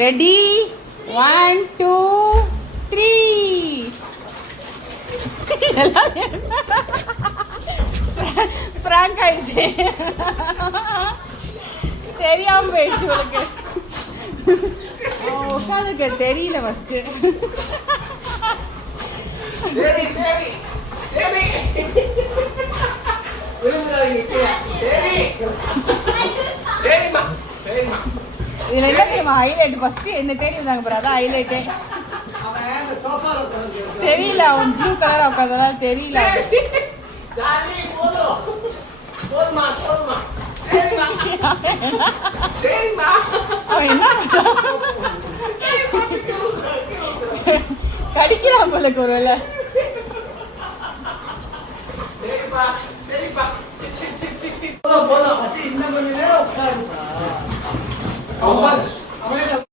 Ready 1 2 3 prank ஆயிடுச்சு. தெரியாம போயிடுச்சு உனக்கு. உட்காந்துக்க தெரியல ஃபர்ஸ்ட். இதுல என்ன தெரியுமா ஹைலைட்? ஃபர்ஸ்ட் என்ன தெரியுதாங்க பாரு, அதான் ஹைலைட்டே. தெரியல அவன் ப்ளூ கலரா உட்காந்ததா தெரியல. அவன் என்ன கடிக்கிறான் போலக்கு ஒருவேளை. இன்னும் கொஞ்ச நேரம் உட்காருப்பா.